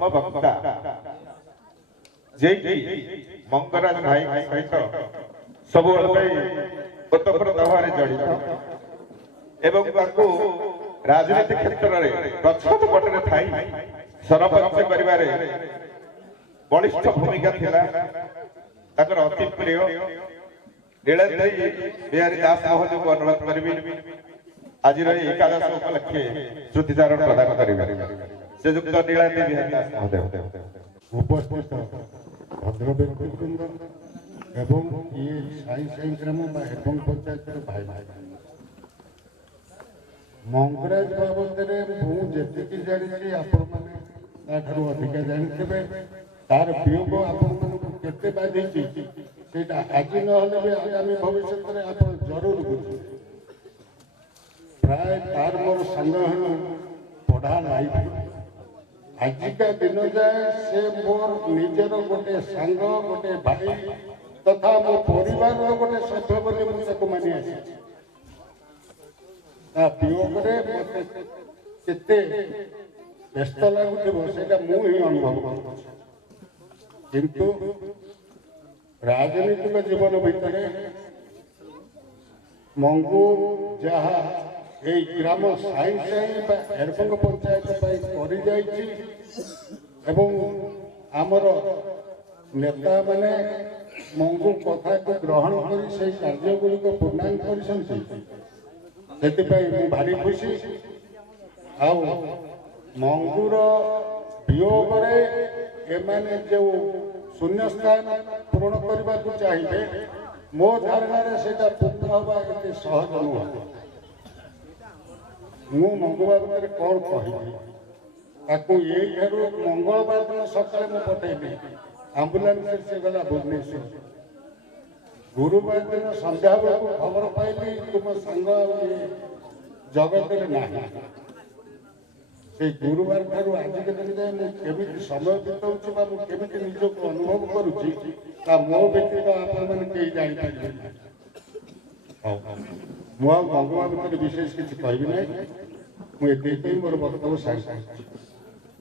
प्रथम वक्ता जे मंगराज भाई सहित सब ओतप्रोतभावे जड़ित एवं राजनीति क्षेत्र में प्रछद पटे थी सरपंच कर बलिष्ठ भूमिका थिला अति प्रिय नीलद्री बिहारी दास महोदय को अनुरोध करी आज एकादश उपलक्षे श्रुतिचारण प्रदान करेंगे श्रीजुक्त नीलद्री बिहारी दास महोदय उपस्थित भद्र व्यक्तिवृंद एवं ये साई साई ग्राम एवं पंचायत भाई भाई मंगराज बाबद मुझे जानी आपण मैंने अधिका जानते तार वियोग आपते बाधि से आज ना भी आगामी भविष्य में आप जरूर बुझे प्राय तार मोर सांग पढ़ा लाइफ आजिका दिन जाए से मोर निजर गोटे सांग गोटे भाई तथा मो परिवार गोटे सभ्य बोली मुझे मानि आसी वियोग केते व्यस्त लगुला मुझे अनुभव किंतु राजनीतिक जीवन भितर मंगू जहा ग्राम साई साई एरपंग पंचायत आमर नेता माने मंगू कथा को ग्रहण कर कार्य गुड़िक पूर्णांग कर भारी खुशी मंगूर वियोग एमाने जो शून्य स्थान पूरण करने को चाहिए मो धारणा से पूर्ण हवा ये सहज नुह मु मंगलवार कौन कहि मंगलवार दिन सकाଳେ ମୁଁ ପଠେଇଲି आम्बुलांस से गला भुवनेश्वर गुरुवार दिन संध्या बेलू खबर पाइली तुम सांग जगत ना से गुरुवार ठारू आज के दिन जाए मुझे समय बिताऊँ मुझे निजक अनुभव करुच्ची मो व्यतीत आपण मैंने जापर मुझे मंगलवार विशेष किसी कहबी ना मुझे मोर वक्तव्य सारी